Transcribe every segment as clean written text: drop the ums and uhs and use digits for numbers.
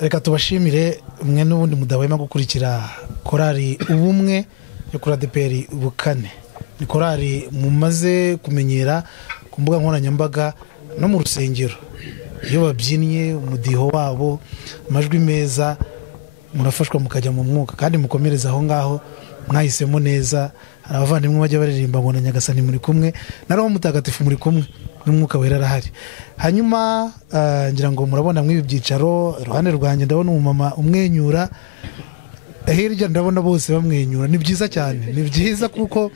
reka tubashimire mwe n'ubundi mudahwema gukurikira korali ubumwe yo kuri Adepr Bukane. Ni korali mumaze kumenyera ku mbuga nkoranyambaga no mu rusengero. Iyo babyinnye umudiho wabo, amajwi meza, murafashwa mukajya mu mwuka kandi mukomereza aho ngaho mwahisemo neza. Abavandimwe bajya baririmba ngo na Nyagasani muri kumwe, na Roho Mutagatifu muri kumwe, n'umwuka wera arahari. Hanyuma ngira ngo murabona mwibi byicaro, iruhande rwanjye ndabona umumama umwenyura, hirya ndabona bose bamwenyura. Ni byiza cyane, ni byiza kuko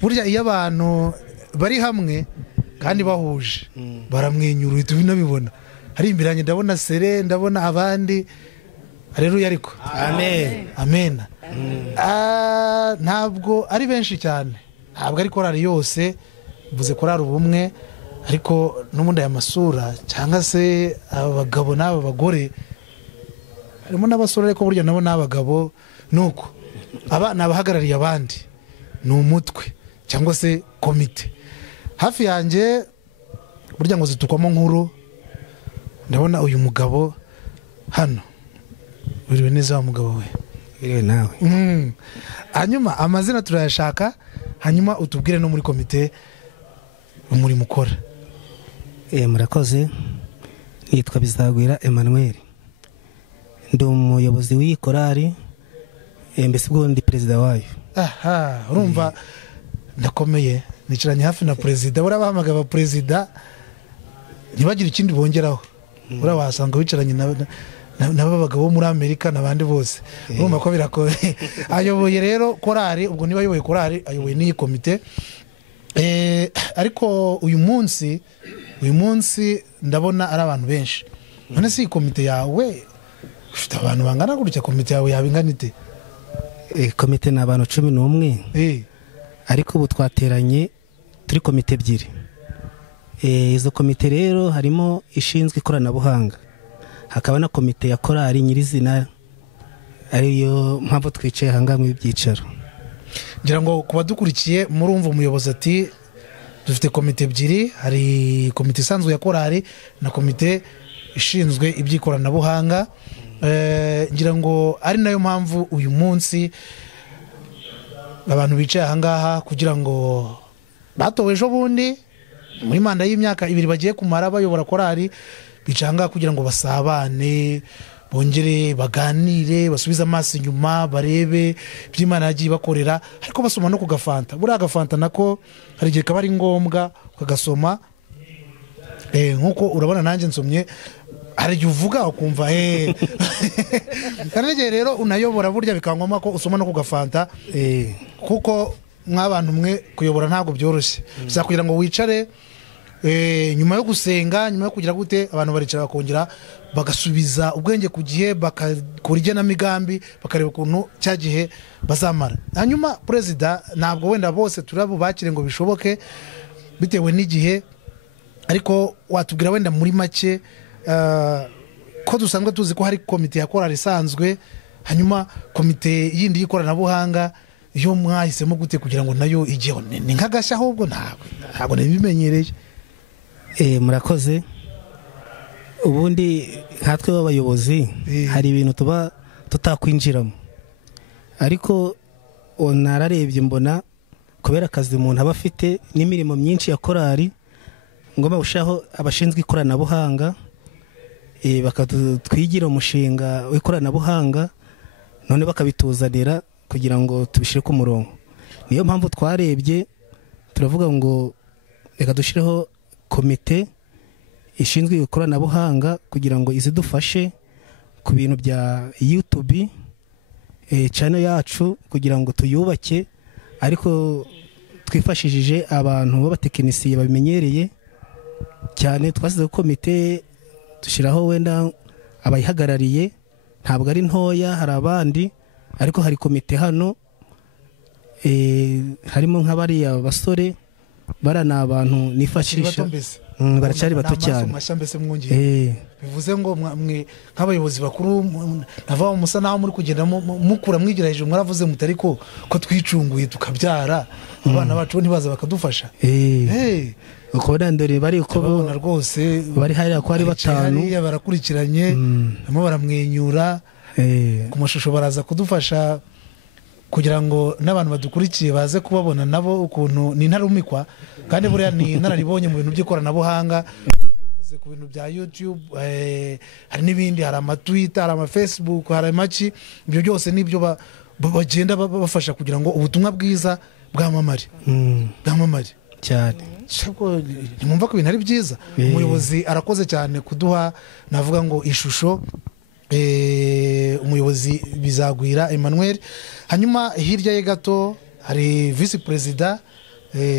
burya iyo abantu bari hamwe kandi bahuje baramwenyura, uhita unabibona. Hari imbere yanjye ndabona sere, ndabona abandi. Haleluya ariko. Amen. Amen. Ntabwo ari benshi cyane, ntabwo ari korali yose, mvuze korali ubumwe, ariko n'ubundi aya masura cyangwa se abagabo n'aba bagore, harimo n'abasore ariko burya nabo n'abagabo, nuko aba nabahagarariye abandi, ni umutwe cyangwa se komite. Hafi yanjye burya ngo zitukwamo nkuru, ndabona uyu mugabo hano. Uriwe neza wa mugabo we? Iriwe nawe. Hanyuma amazina turayashaka, hanyuma utubwire no muri komite umurimo ukora. Murakoze. Nitwa Bizagwira Emmanuel. Ndi umuyobozi w'iyi korali, mbese ubwo ndi perezida wayo. Aha, urumva ndakomeye, nicaranye hafi na perezida. Urabahamagara perezida ntibagire ikindi bongeraho. Urabasanga wicaranye n'abagabo muri Amerika n'abandi bose. Urumva ko birakoye. Ayoboye rero korali, ubwo niba ayoboye korali, ayoboye n'iyi komite. Ariko uyu munsi ndabona ari abantu benshi. None si komite yawe ufite abantu bangana gutya? Komite yawe yabingana ite? Komite ni abantu 11. Ariko ubu twateranye turi komite ebyiri. Izo komite rero harimo ishinzwe ikoranabuhanga, hakaba na komite ya korali nyirizina, ariyo mpamvu twicaye ahangaha mu byicaro. Ngira ngo kuba dukurikiye murumva umuyobozi ati dufite komite ebyiri, hari komite isanzwe ya korali na komite ishinzwe iby'ikoranabuhanga. Ngira ngo ari nayo mpamvu uyu munsi abantu bicaye ahangaha kugira ngo batowe ejo bundi muri manda y'imyaka 2 bagiye kumara bayobora korali, bicaye ahangaha kugira ngo basabane, bongere baganire, basubize amaso inyuma, barebe by'Imana yagiye bakorera, ariko basoma no kugafanta. Buriya agafanta nako hari igihe kaba ari ngombwa ukagasoma. Nkuko urabona nanjye nsomye, hari igihe uvuga ukumva kandi rero unayobora burya bikangoma ko usoma no kugafanta, kuko mw'abantu mwe kuyobora ntabwo byoroshye. Bizakugira ngo wicare nyuma yo gusenga, nyuma yo kugira gute, abantu baricara bakongera bagasubiza ubwenge ku gihe, bakakora igenamigambi, bakareba ukuntu cya gihe bazamara. Hanyuma perezida ntabwo wenda bose turabubakire ngo bishoboke bitewe n'igihe, ariko watubwira wenda muri make ko dusanzwe tuzi ko hari komite ya korali isanzwe, hanyuma komite yindi y'ikoranabuhanga yo mwahisemo gute kugira ngo nayo igihe ni nk'agashya, ahubwo ntabwo nabimenyereye. Murakoze. Ubundi nkatwe b'abayobozi hari ibintu tuba tutakwinjiramo, ariko nararebye mbona kubera akazi umuntu aba afite n'imirimo myinshi ya korali, ngomba gushaho abashinzwe ikoranabuhanga bakatwigira umushinga w'ikoranabuhanga, none bakabituzanira kugira ngo tubishire ku murongo. Niyo mpamvu twarebye turavuga ngo reka dushireho komite ishinzwe ikoranabuhanga kugira ngo izidufashe ku bintu bya YouTube channel yacu, kugira ngo tuyubake, ariko twifashishije abantu b'abatekinisiye babimenyereye cyane. Twasize komite dushiraho wenda abayihagarariye, ntabwo ari ntoya, hari abandi, ariko hari komite hano harimo nk'abariya basore, barana abantu nifashisha baracari bato cyane mbese mwongeye bivuze ngo nk'abayobozi bakuru nava musa naho muri kugenda mukura mwigira hejuru mwaravuze mutari ko twicunguye tukabyara abana bacu ntibaza bakadufasha uko ndandore bari uko rwose bari hariya ko ari batanu barakurikiranye barimo baramwenyura ku mashusho baraza kudufasha kugira ngo n'abantu badukurikiye baze kubabona nabo ukuntu ni ntarumikwa kandi buriya ni nararibonye mu bintu by'ikoranabuhanga bavuze ku bintu bya YouTube hari n'ibindi hari amatwitter hari amafacebook hari amaki ibyo byose nibyo bagenda bafasha kugira ngo ubutumwa bwiza bwamamare cyane nimumva ko ibintu ari byiza umuyobozi arakoze cyane kuduha navuga ngo ishusho umuyobozi Bizagwira Emmanuel hanyuma hirya ye gato hari vice president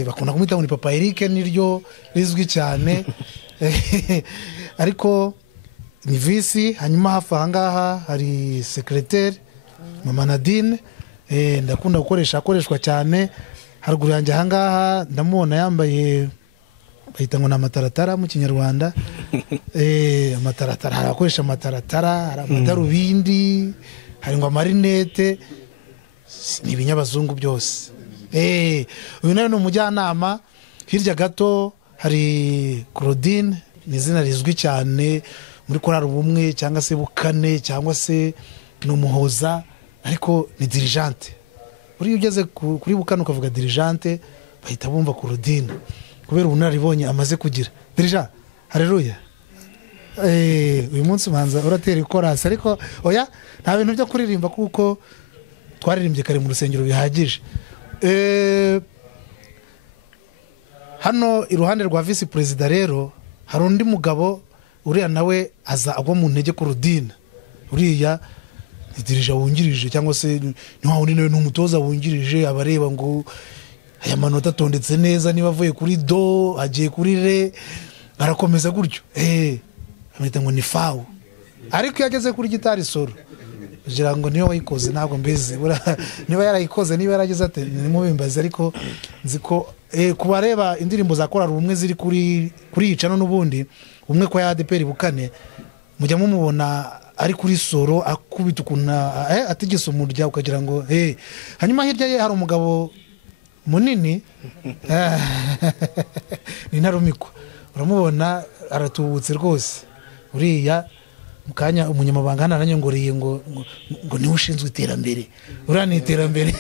bakunda kumwita ngo Papa Eric niryo rizwi cyane ariko ni vice hanyuma hafi ahangaha hari secrétaire Mama Nadine ndakunda akoreshwa cyane haruguru yanjye ahangaha ndamubona yambaye bahita ngo ni amataratara mu kinyarwanda amataratara harakoresha amataratara hari amadarubindi hari ngo amarinete ni ibinyabazungu byose uyu nawe ni umujyanama hirya gato hari Claudine ni izina rizwi cyane muri Chorale Ubumwe cyangwa se Bukane cyangwa se ni umuhoza ariko ni dirigente uri ugeze kuri Bukane ukavuga dirigente bahita bumva Claudine kubera ubunararibonye amaze kugira dirija haleluya uyu munsi umanza uratera ikorasi ariko oya nta bintu byo kuririmba kuko twaririmbye kare mu rusengero bihagije hano iruhande rwa vice president rero hari undi mugabo uriya nawe aza agwa mu ntege Claudine uriya dirija wungirije cyangwa se ni wa wundi nawe ni umutoza wungirije abareba ngo aya manota atondetse neza niba avuye kuri do agiye kuri re arakomeza gutyo amwita ngo ni fawu ariko iyo ageze kuri gitari solo kugira ngo niyo wayikoze ntabwo mbizi niba yarayikoze niba yarageze ati nimubimbaze ariko nzi ko ku bareba indirimbo za Chorale Ubumwe ziri kuri yicano n'ubundi umwe ko ya Adepr Bukane mujya mumubona ari kuri solo akubita ukuntu atigisa umurya ukagira ngo hanyuma hirya ye hari umugabo munini ni ntarumikwa uramubona aratubutse rwose uriya mukanya umunyamabanga hano aranyongoreye ngo niwe ushinzwe iterambere uriya ni iterambere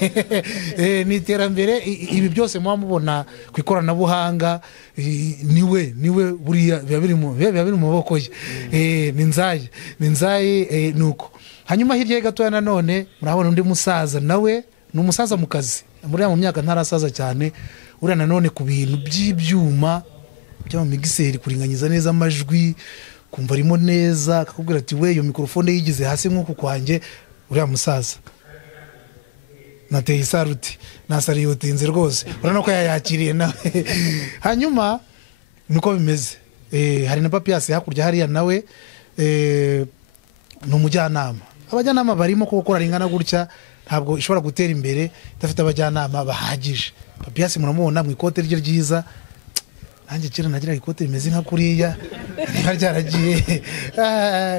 ni iterambere ibi byose muba mubona ku ikoranabuhanga niwe buriya biba biri mu maboko ye ni nzaye nuko hanyuma hirya ye gatoya nanone murabona undi musaza nawe ni umusaza mu kazi muri mu myaka ntarasaza cyane uriya nanone ku bintu by'ibyuma by'amamigiseri kuringaniza neza amajwi kumva arimo neza akakubwira ati we iyo mikrofone yigize hasi nk'uku kwanjye uriya musaza nateye isaruti nasariye utinze rwose urabona ko yayakiriye nawe hanyuma niko bimeze hari na Papias hakurya hariya nawe ni umujyanama abajyanama barimo kuko Chorale ingana gutya ntabwo ishobora gutera imbere idafite abajyanama bahagije Papias muramubona mu ikote rye ryiza nanjye kera nagira ikote rimeze nka kuriya niba ryaragiye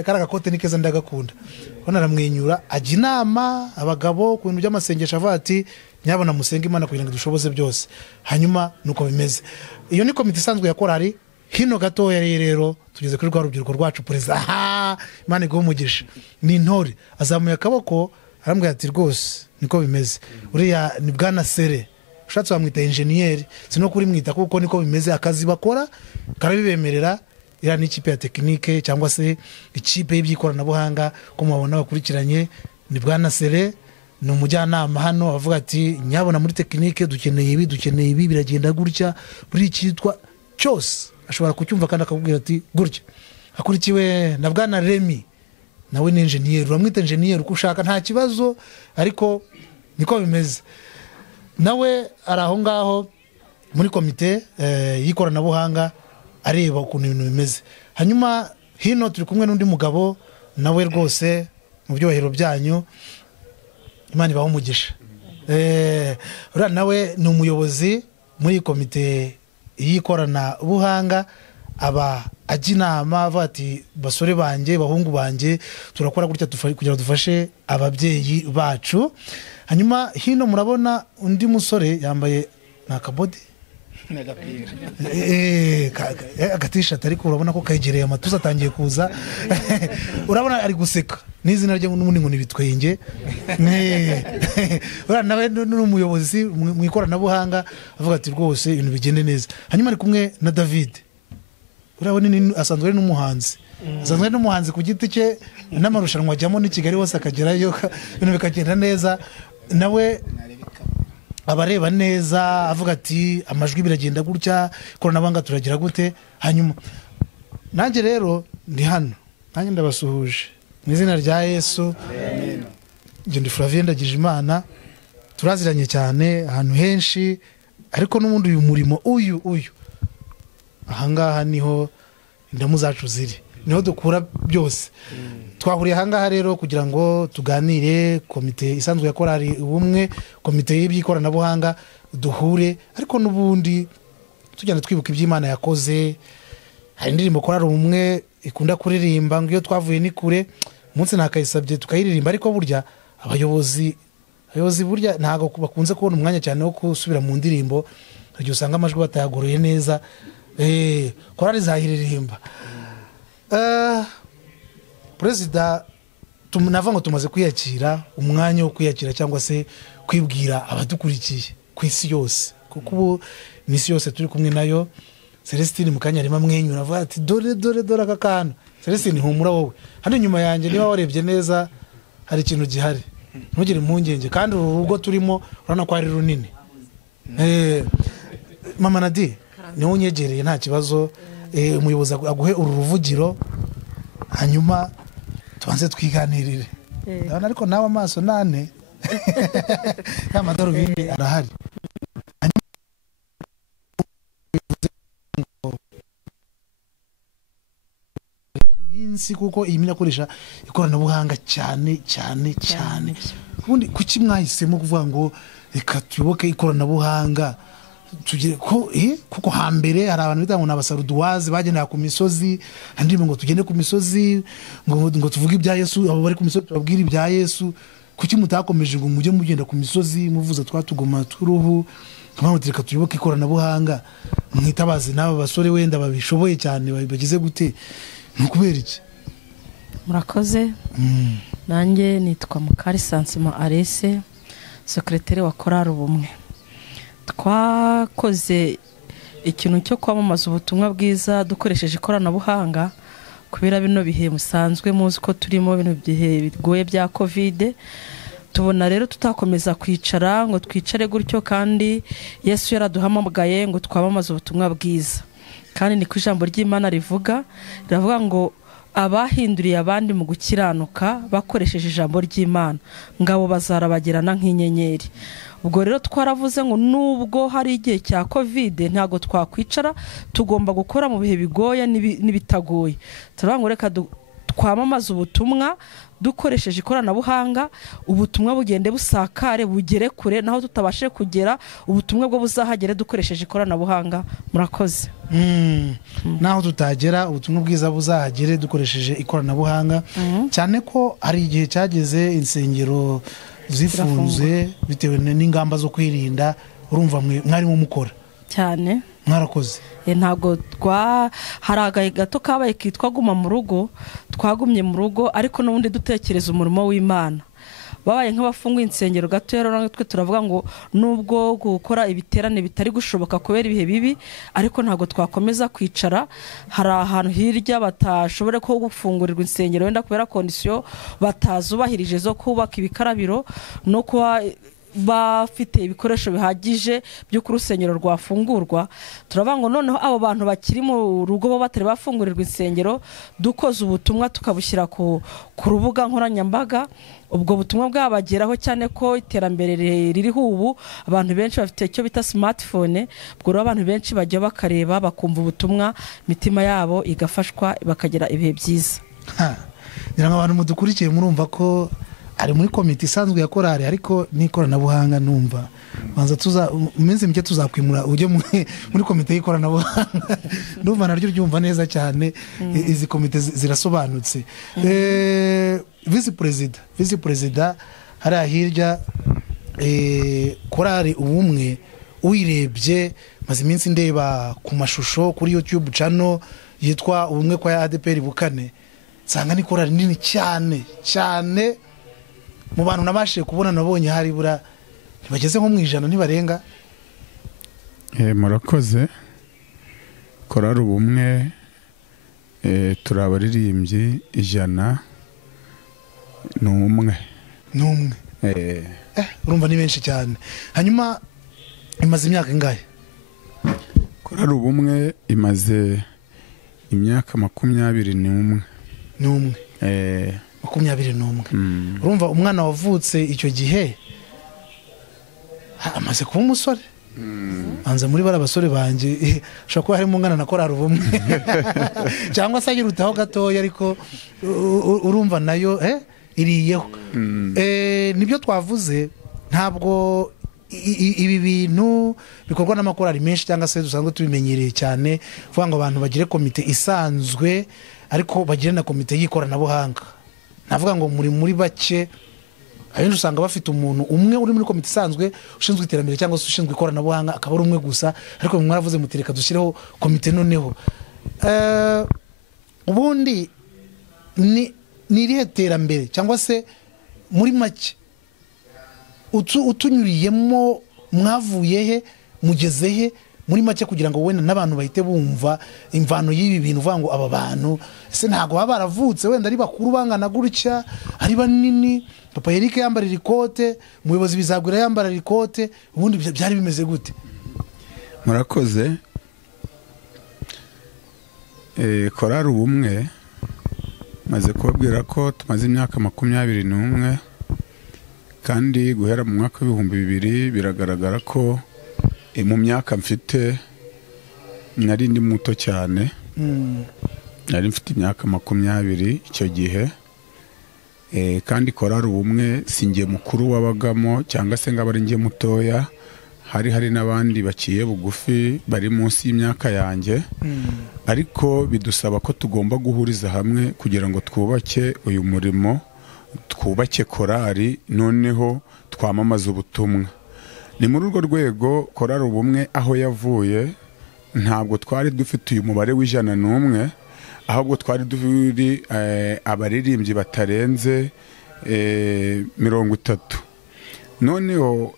kara gakote ni keza ndagakunda ubona aramwenyura ajya inama abagabo ku bintu by'amasengesho avuga ati nyabona musenga Imana kugira ngo dushoboze byose hanyuma nuko bimeze iyo ni komite isanzwe ya Chorale hino gatoya rero tugeze kuri rwa rubyiruko rwacu perezida Imana iguhe umugisha ni intore azamuye akaboko arambwira ati rwose niko bimeze uriya ni bwana Sere ushatse bamwita engineer sino kuri mwita kuko niko bimeze akazi bakora karabibemerera ira ni ikipe ya tekinike cyangwa se ikipe y'iby'ikoranabuhanga ko mubabona bakurikiranye ni bwana Sere ni umujyanama hano avuga ati nyabona muri tekinike dukeneye ibi biragenda gutya buri cyitwa cyose ashobora kucyumva kandi akakubwira ati gutya akurikiwe na bwana Remy nawe ni engineer uramwita engineer uko ushaka nta kibazo ariko niko bimeze nawe ari aho ngaho muri komite y'ikoranabuhanga areba ukuntu ibintu bimeze hanyuma hino turi kumwe n'undi mugabo nawe rwose mu byubahiro byanyu Imana ibaho umugisha uriya nawe ni umuyobozi muri komite y'ikoranabuhanga aba ajya inama avuga ati basore banjye bahungu banjye turakora gutya kugira ngo dufashe ababyeyi bacu. Hanyuma hino murabona undi musore yambaye nakabodi agatishati ariko urabona ko kegereye amatuza atangiye kuza urabona ari guseka n'izina rye n'ubundi ngo nibitwenge nawe n'umuyobozi mu ikoranabuhanga avuga ati rwose ibintu bigende neza. Hanyuma ari kumwe na David urabona asanzwe ari n'umuhanzi ku giti cye n'amarushanwa ajyamo ni Kigali hose akagerayo ibintu bikagenda neza, nawe abareba neza avuga ati amajwi biragenda gutya ikoranabuhanga turagira gute. Hanyuma nanjye rero ndi hano nanjye ndabasuhuje mu izina rya Yesu. Njye ndi Flavien ndagije Imana, turaziranye cyane ahantu henshi, ariko n'ubundi uyu murimo uyu ahangaha niho indamu zacu ziri, niho dukura byose. Twahuriye ahangaha rero kugira ngo tuganire, komite isanzwe ya Chorale Ubumwe, komite y'iby'ikoranabuhanga duhure, ariko n'ubundi tujyana twibuka iby'Imana yakoze. Hari indirimbo Chorale Ubumwe ikunda kuririmba ngo iyo twavuye ni kure, umunsi nakayisabye tukayiririmba, ariko burya abayobozi burya ntago bakunze kubona umwanya cyane wo gusubira mu ndirimbo, igihe usanga amajwi batayagoroye neza. Chorale zahiririmba. Perezida nava ngo tumaze kwiyakira umwanya wo kwiyakira cyangwa se kwibwira abadukurikiye ku isi yose, kuko ubu n'isi yose turi kumwe nayo. Celestine mukanya arimo amwenyura avuga ati dore aka kantu. Celestine humura wowe, hano inyuma yanjye niba warebye neza hari ikintu gihari, ntugire impungenge, kandi uru rugo turimo urabona ko ari runini. Mama Nadi niwe unyegereye nta kibazo, umuyobozi aguhe uru ruvugiro hanyuma tubanze twiganirire. Ndabona ariko nawe amaso nane y'amadarubindi arahari. Iminsi kuko iyi minakoresha ikoranabuhanga cyane. Ubundi kuki mwahisemo kuvuga ngo reka tuyoboke ikoranabuhanga? Kuko hambere hari abantu bita ngo n'abasaruduwazi bagendera ku misozi, andi ngo tugende ku misozi ngo tuvuge ibya Yesu, abo bari ku misozi tubabwire ibya Yesu. Kuki mutakomeje ngo mujye mugenda ku misozi muvuza twatugoma tw'uruhu? Kamwe reka tuyoboke ikoranabuhanga, mwitabaze n'aba basore wenda babishoboye cyane bagize gute, nukubera iki? Murakoze. Nanjye nitwa Mukari Sansima Arese, secrétaire wa Chorale Ubumwe. Twakoze ikintu cyo kwamamaza ubutumwa bwiza dukoresheje ikoranabuhanga kubera bino bihe musanzwe muzi ko turimo bino bihe bigoye bya Covid. Tubona rero tutakomeza kwicara ngo twicare gutyo, kandi Yesu yaraduhamagaye ngo twamamaze ubutumwa bwiza. Kandi ni ku ijambo ry'Imana rivuga ngo abahinduriye abandi mu gukiranuka bakoresheje ijambo ry'Imana ngabo bazarabagirana nk'inyenyeri. Ubwo rero twaravuze ngo nubwo hari igihe cya Covid ntago twakwicara, tugomba gukora mu bihe bigoye n'ibitagoye. Turavuga ngo reka twamamaza ubutumwa dukoresheje ikoranabuhanga, ubutumwa bugende busakare bugere kure, naho tutabashe kugera ubutumwa bwo buzahagere dukoresheje ikoranabuhanga. Murakoze. Naho tutagera ubutumwa bwiza buzahagere dukoresheje ikoranabuhanga, cyane ko hari igihe cyageze insengero zifunze bitewe n'ingamba zo kwirinda. Urumva mwarimo mukora cyane, mwarakoze. Ntabwo hari agahe gato kabaye kitwa guma mu rugo, twagumye mu rugo, ariko n'ubundi dutekereza umurimo w'Imana. Babaye nk'abafunguye insengero gato, rero natwe turavuga ngo nubwo gukora ibiterane bitari gushoboka kubera ibihe bibi, ariko ntabwo twakomeza kwicara. Hari ahantu hirya batashobore ko gufungurirwa insengero wenda kubera kondisiyo batazubahirije zo kubaka ibikarabiro no kuba bafite ibikoresho bihagije byo ku rusengero rwafungurwa. Turavuga ngo noneho abo bantu bakiri mu rugo bo batari bafungurirwa insengero, dukoze ubutumwa tukabushyira ku rubuga nkoranyambaga, ubwo butumwa bwabageraho, cyane ko iterambere ririho ubu abantu benshi bafite icyo bita smartphone. Ubwo rero abantu benshi bajya bakareba bakumva ubutumwa, imitima yabo igafashwa bakagira ibihe byiza. Ngira ngo abantu mudukurikiye murumva ko ari muri komite isanzwe ya korali ariko n'ikoranabuhanga numva banza iminsi mike tuzakwimura ujye muri komite y'ikoranabuhanga ndumva naryo ryumva neza cyane izi komite zirasobanutse. visi perezida hariya hirya korali ubumwe uyirebye maze iminsi ndeba ku mashusho kuri YouTube channel yitwa Ubumwe kwa Adepr Bukane, nsanga ni korali nini cyane cyane. Mu bantu nabashije kubona nabonye hari bura ntibageze nko mu 100 ntibarenga. Murakoze. Korali ubumwe turabaririmbyi 100 n'umwe. Urumva ni benshi cyane. Hanyuma imaze imyaka ingahe? Korali ubumwe imaze imyaka 21. 21. Urumva umwana wavutse icyo gihe amaze kuba umusore. Anza muri bara basore banje ushobora kuba harimo umwana na korali ubumwe cyangwa se yirutaho gatoya ariko urumva nayo iriyeho. Nibyo twavuze, ntabwo ibi bintu bikorwa n'amakorali menshi cyangwa se dusanzwe tubimenyereye cyane vuga ngo abantu bagire komite isanzwe ariko bagire na komite y'ikoranabuhanga. Navuga ngo muri bake abenshi usanga bafite umuntu umwe uri muri komite isanzwe ushinzwe iterambere cyangwa se ushinzwe ikoranabuhanga akaba ari umwe gusa, ariko mwaravuze mutereka dushyireho komite noneho. Ubundi ni irihe terambere cyangwa se muri make utunyuriyemo mwavuye he mugeze he muri make kugira ngo wenda n'abantu bahite bumva imvano y'ibi bintu uvuga ngo aba bantu ese ntago baba baravutse wenda ari bakuru bangana gutya ari banini, papa Eric yambarira ikote, umuyobozi bizagwira yambarira ikote, ubundi byari bimeze gute? Murakoze. Korali ubumwe maze kubabwira ko tumaze imyaka 21 kandi guhera mu mwaka w'2000 biragaragara ko mu myaka mfite nari ndi muto cyane. Nari mfite imyaka 20 icyo gihe. Kandi korali ubumwe singiye mukuru wabagamo cyangwa se ngabari ngiye mutoya, hari n'abandi baciye bugufi bari munsi y'imyaka yanjye. Ariko bidusaba ko tugomba guhuriza hamwe kugira ngo twubake uyu murimo, twubake korali, noneho twamamaza ubutumwa. Ni muri urwo rwego korali ubumwe aho yavuye ntabwo twari dufite uyu mubare w'101, ahubwo twari dufite abaririmbyi batarenze 30. Noneho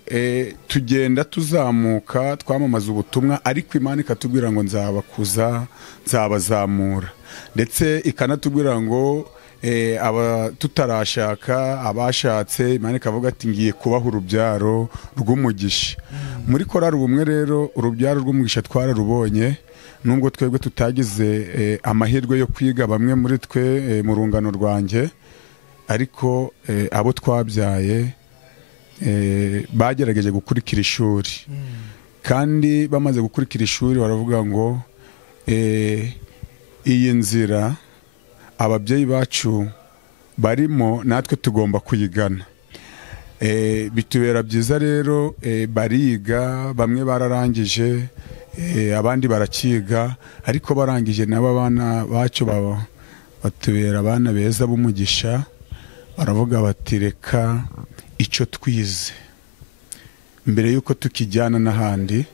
tugenda tuzamuka twamamaza ubutumwa, ariko Imana ikatubwira ngo nzabakuza, nzabazamura, ndetse ikanatubwira ngo tutarashaka abashatse Imana ikavuga ati ngiye kubaha urubyaro rw'umugisha. Muri korali ubumwe rero urubyaro rw'umugisha twararubonye, nubwo twebwe tutagize amahirwe yo kwiga bamwe muri twe mu rungano rwanjye, ariko abo twabyaye bagerageje gukurikira ishuri. Kandi bamaze gukurikira ishuri baravuga ngo iyi nzira ababyeyi bacu barimo natwe tugomba kuyigana. Bitubera byiza rero, bariga, bamwe bararangije, abandi barakiga, ariko barangije nabo abana bacu batubera abana beza b'umugisha. Baravuga bati reka icyo twize mbere yuko tukijyana n'ahandi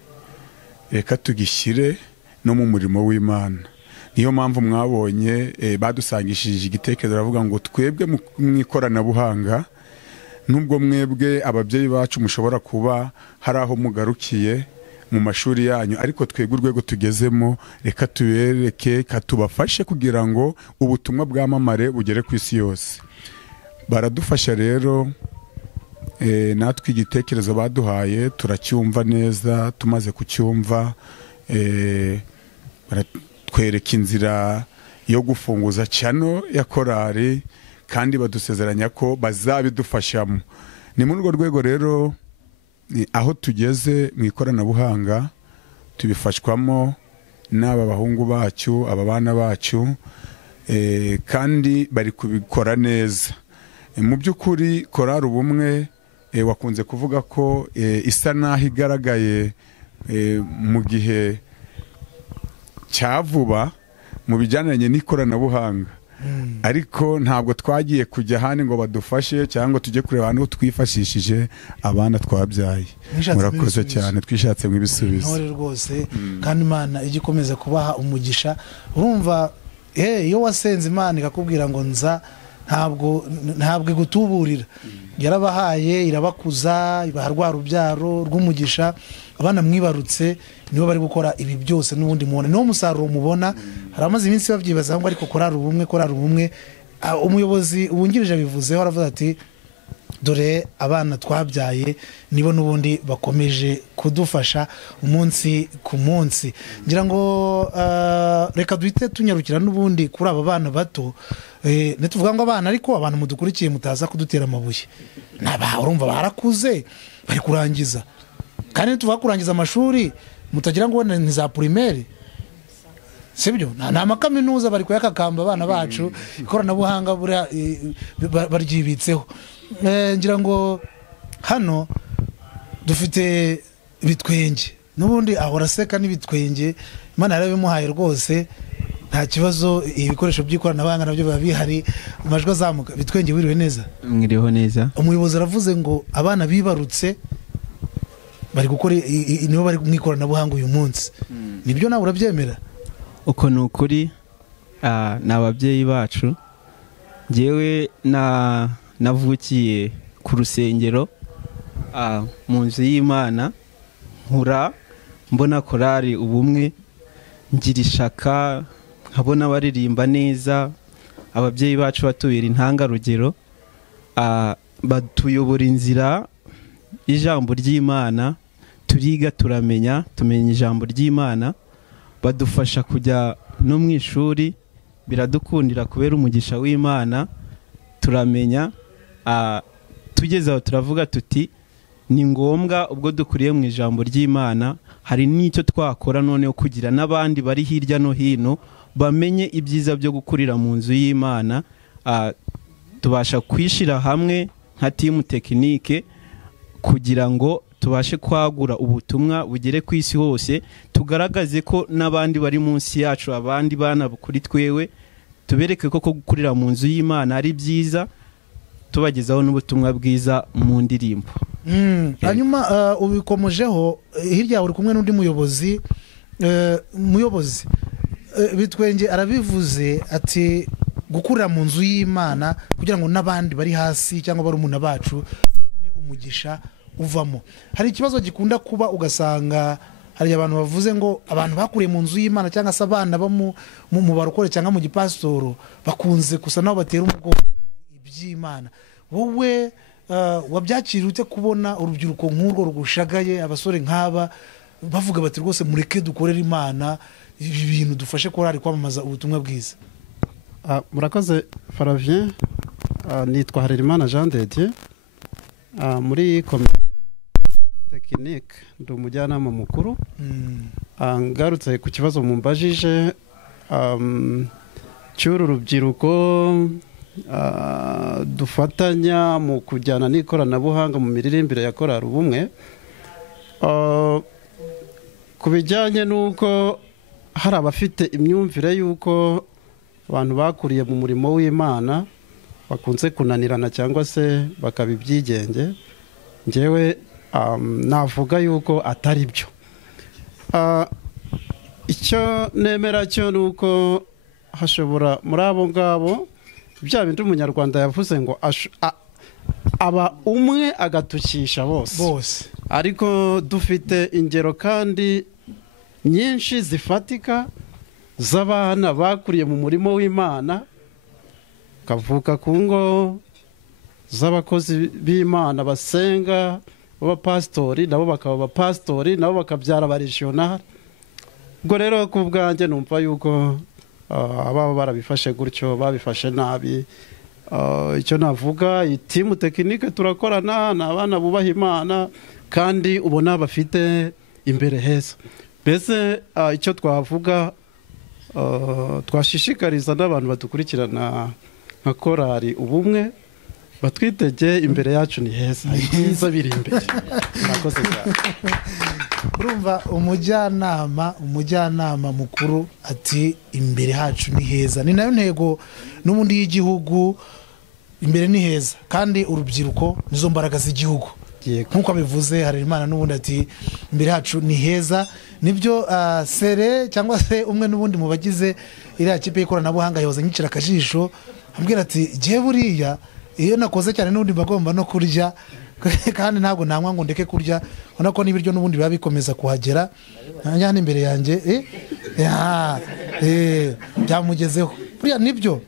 reka tugishyire no mu murimo w'Imana. Niyo mpamvu mwabonye badusangishije igitekerezo baravuga ngo twebwe mu ikoranabuhanga, nubwo mwebwe ababyeyi bacu mushobora kuba hari aho mugarukiye mu mashuri yanyu, ariko twebwe urwego tugezemo reka tubereke, katubafashe kugira ngo ubutumwa bwamamare bugere ku isi yose. Baradufasha rero, natwe igitekerezo baduhaye turacyumva neza. Tumaze kucyumva baratwereka inzira yo gufunguza channel ya korali, kandi badusezeranya ko bazabidufashamo. Ni muri urwo rwego rero aho tugeze mu ikoranabuhanga tubifashwamo n'aba bahungu bacu, aba bana bacu, kandi bari kubikora neza. mu by'ukuri korali ubumwe wakunze kuvuga ko isa naho igaragaye mu gihe cya vuba mu bijyaniranye n'ikoranabuhanga, ariko ntabwo twagiye kujya ahandi ngo badufashe cyangwa tujye kureba ahantu twifashishije abana twabyaye. Murakoze cyane, twishatse nk'ibisubizo ntore rwose, kandi Imana ijya ikomeza kubaha umugisha. Urumva iyo wasenze Imana ikakubwira ngo nza, ntabwo igutuburira, yarabahaye, irabakuza, ibaha rwa rubyaro rw'umugisha. Abana mwibarutse nibo bari gukora ibi byose, n'ubundi mubona niwo musaruro mubona. Hari amaze iminsi babyibaza ngo ariko korali ubumwe, umuyobozi wungirije abivuzeho, aravuga ati dore abana twabyaye nibo n'ubundi bakomeje kudufasha umunsi ku munsi. Ngira ngo reka duhite tunyarukira n'ubundi kuri aba bana bato. Ntituvuga ngo abana, ariko abantu mudukurikiye mutaza kudutera amabuye, urumva barakuze, bari kurangiza, kandi ntituvuga kurangiza amashuri mutagira ngo ni za primaire, sibyo? Ni amakaminuza bari kuyakakamba abana bacu, ikoranabuhanga baryibitseho. Ngira ngo hano dufite ibitwenge, n'ubundi ahora aseka n'ibitwenge. Imana yarabimuhaye rwose, nta kibazo. Ibikoresho by'ikoranabuhanga nabyo biba bihari, amajwi azamuka. Bitwenge, wiriwe neza? Mwiriho neza. Umuyobozi aravuze ngo abana bibarutse bari gukora, nibo bari mu ikoranabuhanga uyu munsi. Nibyo nawe urabyemera? Uko ni ukuri, ni ababyeyi bacu. Njyewe navukiye ku rusengero, mu nzu y'Imana, nkura mbona korali ubumwe, ngira ishaka, nkabona baririmba neza, ababyeyi bacu batubera intangarugero, batuyobora inzira y'ijambo ry'Imana, turiga tumenya ijambo ry'Imana, badufasha kujya no mu ishuri, biradukundira kubera umugisha w'Imana, turamenya. Tugeze aho turavuga tuti ni ngombwa ubwo dukuriye mu ijambo ry'Imana, hari n'icyo twakora noneho kugira n'abandi bari hirya no hino bamenye ibyiza byo gukurira mu nzu y'Imana. Tubasha kwishyira hamwe nka timu tekinike kugira ngo tubashe kwagura ubutumwa bugere ku isi hose, tugaragaze ko n'abandi bari munsi yacu, abandi bana kuri twewe, tubereke ko gukurira mu nzu y'Imana ari byiza, tubagezaho n'ubutumwa bwiza mu ndirimbo. Hanyuma ubikomojeho, hirya uri kumwe n'undi muyobozi. Bitwenge arabivuze ati gukurira mu nzu y'Imana kugira ngo n'abandi bari hasi cyangwa bari umuntu bacu babone umugisha uvamo. Hari ikibazo gikunda kuba, ugasanga hari abantu bavuze ngo abantu bakuriye mu nzu y'Imana cyangwa se abana bo mu barokore cyangwa mu gipasitoro bakunze gusa nabo batera umugongo iby'Imana. Wowe wabyakiriye ute kubona urubyiruko nk'urwo rugushagaye, abasore nk'aba bavuga bati rwose mureke dukorera Imana, ibi bintu dufashe korali kwamamaza ubutumwa bwiza? Murakoze Faravien, nitwa Imana Jean de Dieu, muri komite tekinike ndi umujyanama mukuru. Ngarutse ku kibazo mumbajije cy'uru rubyiruko dufatanya mu kujyana n'ikoranabuhanga mu miririmbire ya korali ubumwe. Ku bijyanye n'uko hari abafite imyumvire y'uko abantu bakuriye mu murimo w'Imana bakunze kunanirana cyangwa se bakaba ibyigenge, njyewe navuga yuko atari byo. Icyo nemera cyo ni uko hashobora muri abo ngabo bya bindi umunyarwanda yavuze ngo aba umwe agatukisha bose, ariko dufite ingero kandi nyinshi zifatika z'abana bakuriye mu murimo w'Imana, kavuka ku ngo z'abakozi b'Imana basenga, b'abapasitori nabo bakaba abapasitori, nabo bakabyara abaregionari. Ubwo rero ku bwanjye numva yuko ababa barabifashe gutyo babifashe nabi. Icyo navuga, timu tekinike turakorana, ni abana bubaha Imana kandi ubona bafite imbere heza. Mbese icyo twavuga, twashishikariza n'abantu badukurikirana nka korali ubumwe, batwitege imbere yacu ni heza ibyiza biri imbere murakoze cyane. urumva umujyanama mukuru ati imbere hacu ni heza, ni nayo ntego n'ubundi y'igihugu, imbere ni heza kandi urubyiruko nizo mbaraga z'igihugu nk'uko abivuze hari Imana n'ubundi ati imbere hacu ni heza. Nibyo sere cyangwa se umwe n'ubundi mu bagize iriya kipe y'ikoranabuhanga yahoze nyicira akajisho ambwira ati jye buriya iyo nakoze cyane n'ubundi bagomba no kurya kandi ntabwo nanywa ngo ndeke kurya, ubona ko n'ibiryo n'ubundi biba bikomeza kuhagera hano imbere yanjye byamugezeho. Buriya nibyo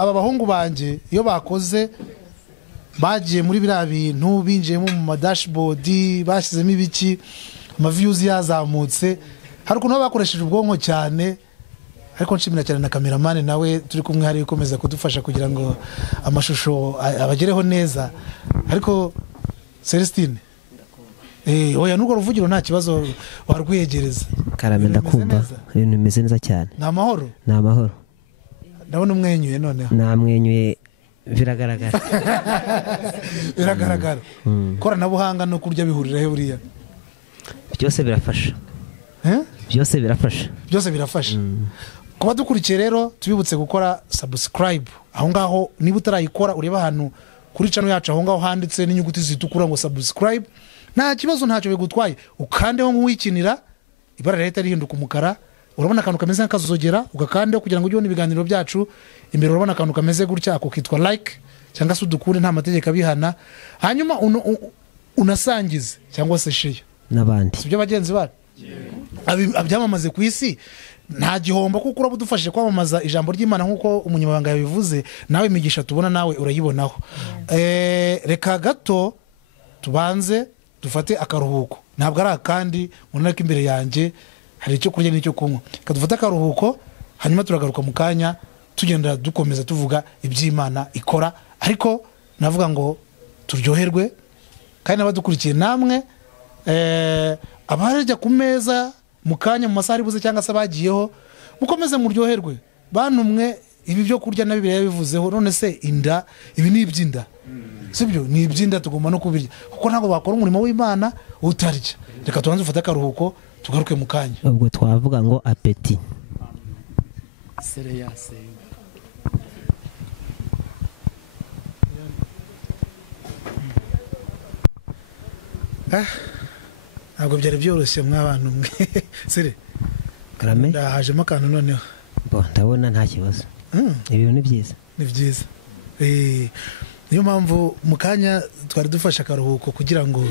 aba bahungu banjye iyo bakoze bagiye muri biriya bintu binjiyemo mu madashboard bashyizemo ibiki amaviews yazamutse, hari ukuntu bakoresheje ubwonko cyane, ariko nshimira cyane na cameraman nawe turi kumwe hari ukomeza kudufasha kugira ngo amashusho abagereho neza. Ariko Celestine oya nuko ruvugiro nta kibazo warwegereza. Karame ndakumva ibintu bimeze neza cyane. Ni amahoro? Ni amahoro. Ndabona umwenyuye noneho. Namwenyuye biragaragara. Biragaragara. Koranabuhanga no kurya bihurira he buriya? Byose birafasha. Byose birafasha. Kuba dukurikiye rero tubibutse gukora subscribe aho ngaho, niba utarayikora ureba ahantu kuri channel yacu aho ngaho handitse n'inyuguti zitukura ngo subscribe, nta kibazo ntacyo bigutwaye, ukandeho nk'uwikinira ibara leta rihinduka umukara, urabona akantu kameze nk'akazogera ugakandeho kugira ngo ujye ubona ibiganiro byacu imbere, urabona akantu kameze gutya ako kitwa like cyangwa se udukure nta mategeko abihana, hanyuma unasangize cyangwa se share n'abandi, sibyo bagenzi bacu abyamamaze ku isi. Nta gihombo kuko uraba udufashije kwamamaza ijambo ry'Imana nk'uko umunyamabanga yabivuze, nawe imigisha tubona nawe urayibonaho. Reka gato tubanze dufate akaruhuko, ntabwo ari akandi ubona ko imbere yanjye hari icyo kurya n'icyo kunywa. Reka dufate akaruhuko hanyuma turagaruka mu kanya tugenda dukomeza tuvuga iby'Imana ikora, ariko navuga ngo turyoherwe kandi n'abadukurikiye namwe abarajya ku meza mu kanya mu masaha aribuze cyangwa se bagiyeho mukomeze muryoherwe. Bantumwe ibi byo kurya na Bibiliya bivuzeho, none se inda ibi ni iby'inda sibyo? Ni iby'inda tugomba no kubirya kuko ntabwo bakora umurimo w'Imana utarya. Reka tubanze ufate akaruhuko tugaruke mu kanya. Ubwo twavuga ngo apeti. Ntabwo byari byoroshye mw'abantu mwe sire. Karame ndahajemo akantu noneho ndabona nta kibazo. Ibintu ni byiza, ni byiza. Niyo mpamvu mu kanya twari dufashe akaruhuko kugira ngo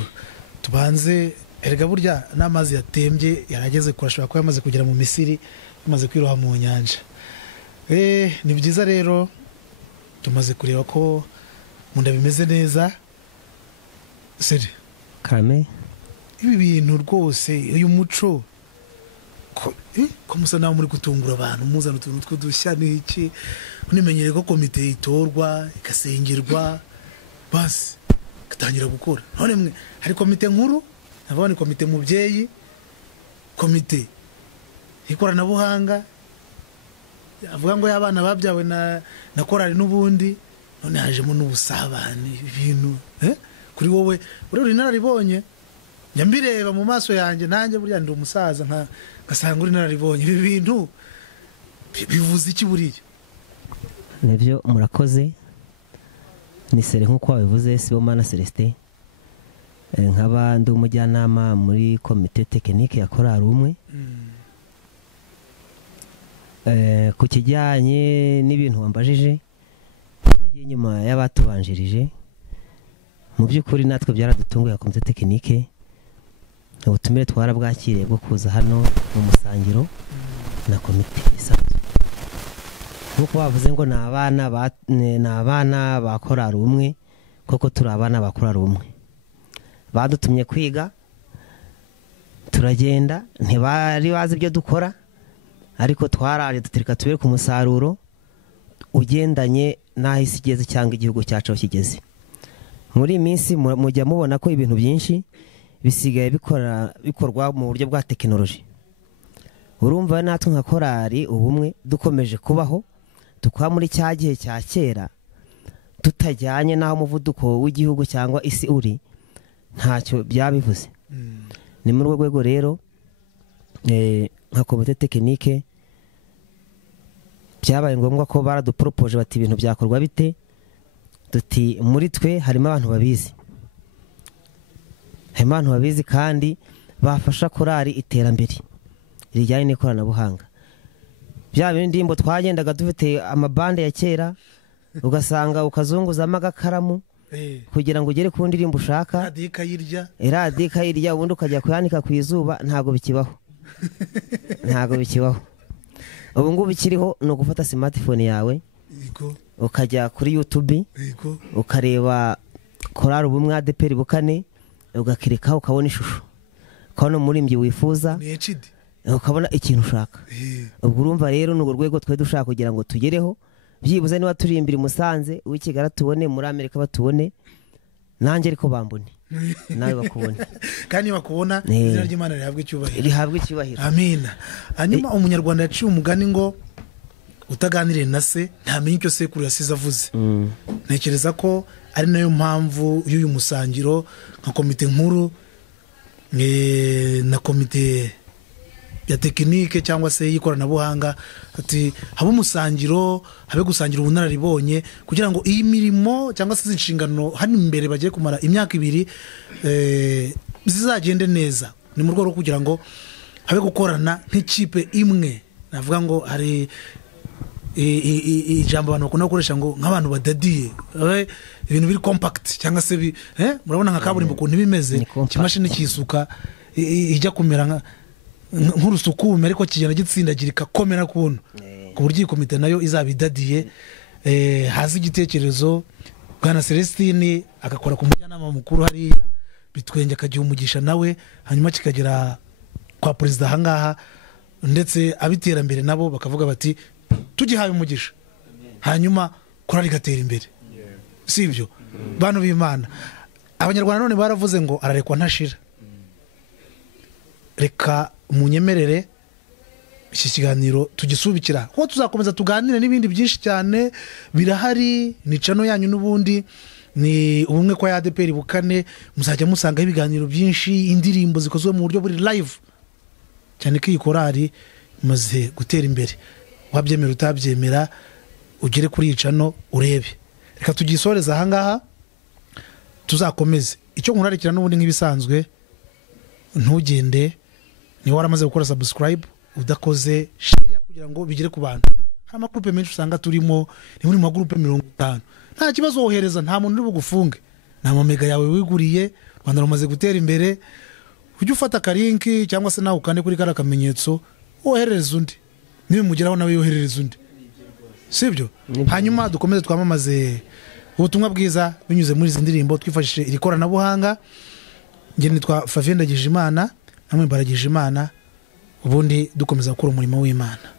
tubanze, erega burya n'amazi yatembye yarageze kurashobora kuba yamaze kugera mu Misiri, yamaze kwiroha mu nyanja. Ni byiza rero tumaze kureba ko mu nda bimeze neza sire. Karame ibi bintu rwose uyu muco ko musa nawe muri gutungura abantu muzana utuntu tw'udushya n'iki, unimenyere ko komite itorwa ikasengerwa basi gatangira gukora. None mwe hari komite nkuru, navuga ni komite mubyeyi, komite ikoranabuhanga, avuga ngo y'abana babyawe na Chorale n'ubundi, none hajemo n'ubusabane ibintu kuri wowe uri nararibonye, njya mbireba mu maso yanjye nanjye burya ndi umusaza ngasanga uri nararibonye. Ibi bintu bivuze iki buriya? Nibyo murakoze, ni sere nk'uko wabivuze Sibomana Celestin, nkaba ndi umujyanama muri komite tekinike ya Chorale umwe. Ku kijyanye n'ibintu wambajije nagiye nyuma y'abatubanjirije, mu by'ukuri natwe byaradutunguye komite tekinike, ubutumire twarabwakiriye bwo kuza hano mu musangiro na komite isanzwe. Nk'uko bavuze ngo ni abana ba Chorale umwe, koko turi abana ba Chorale umwe. Badutumye kwiga turagenda, ntibari bazi ibyo dukora, ariko twaraje dutereka tubere ku musaruro ugendanye n'aho isi igeze cyangwa igihugu cyacu aho kigeze. Muri iyi minsi mujya mubona ko ibintu byinshi bisigaye bikorwa mu buryo bwa tekinoloji. Urumva natwe nka Chorale Ubumwe dukomeje kubaho, tukaba muri cya gihe cya kera tutajyanye n'aho umuvuduko w'igihugu cyangwa isi uri ntacyo byabivuze. Ni muri urwo rwego rero nka komite tekinike byabaye ngombwa ko baraduporopoje bati ibintu byakorwa bite, duti muri twe harimo abantu babizi kandi bafasha korali iterambere rijyanye n'ikoranabuhanga. Bya bindimbo twagendaga dufite amabande ya kera ugasanga ukazunguzamo agakaramu kugira ngo ugere ku ndirimbo ushaka, radiyo ikayirya ubundi ukajya kuyanika ku izuba. Ntabwo bikibaho. Ubu ngubu ikiriho ni ugufata smartphone yawe ukajya kuri YouTube ukareba Chorale Ubumwe Adepr Bukane, ugakirikaho ukabona ishusho, ukabona umuririmbyi wifuza, ukabona ikintu ushaka. Ubwo urumva rero ni urwo rwego twe dushaka kugira ngo tugereho, byibuze niba turi imbere Musanze, w'Ikigali tubone, muri Amerika batubone, nanjye ariko bambone, nawe bakubone kandi bakubona izina ry'Imana rihabwe icyubahiro. Amina. Hanyuma umunyarwanda yaciye umugani ngo utaganiriye na se ntamenye icyo sekuru yasize avuze. Ntekereza ko ari nayo mpamvu y'uyu musangiro nka komite nkuru na komite ya tekinike cyangwa se y'ikoranabuhanga, ati habe umusangiro, habe gusangira ubunararibonye kugira ngo iyi mirimo cyangwa se inshingano hano imbere bagiye kumara imyaka 2 zizagende neza. Ni mu rwego rwo kugira ngo habe gukorana nk'ikipe imwe. Navuga ngo hari ijambo abantu bakunda gukoresha ngo nk'abantu badadiye, ibintu biri compact cyangwa se murabona nka kaburimbo ukuntu bimeze, kimashini kisuka ijya kumera nk'urusukume ariko kigenda gitsindagirika komera kuntu, ku buryo komite nayo izabidadiye. Hazi igitekerezo Bwana Celestine agakora ku mujyanama mukuru hariya, bitwenge akagiye umugisha nawe, hanyuma kikagera kwa perezida ahangaha, ndetse abiterambere nabo bakavuga bati tugihaye umugisha, hanyuma korali gatera imbere. Sibyo bantu b'Imana, abanyarwanda none baravuze ngo ararekwa ntashira. Reka munyemerere iki kiganiro tugisubikira, ko tuzakomeza tuganire n'ibindi byinshi cyane birahari. Ni channel yanyu n'ubundi ni ubumwe kwa Adepr Bukane, muzajya musanga ibiganiro byinshi, indirimbo zikozwe mu buryo buri live cyane ko iyi korali maze gutera imbere. Wabyemera utabyemera ugere kuri iyi channel urebe. Reka tugisoreza ahangaha, tuzakomeze icyo nkurarikira n'ubundi nk'ibisanzwe. Ntugende ni waramaze gukora subscribe, udakoze share kugira ngo bigere ku bantu. Hari amagroupe menshi usanga turimo, ni muri magroupe 50. Nta kibazo wohereza, nta muntu uri bugufunge. Nta mamega yawe wiguriye, Rwanda rumaze gutera imbere. Ujye ufata akarinki cyangwa se nawe ukande kuri kara kamenyetso woherereza undi, niba mugeraho nawe yoherereza undi. Sibyo? Hanyuma dukomeze twamamaze ubutumwa bwiza binyuze muri izi ndirimbo twifashishije iri koranabuhanga. Nge nitwa Favien Ndagijimana, namwe Baragijimana, ubundi dukomeza gukora umurimo w'Imana.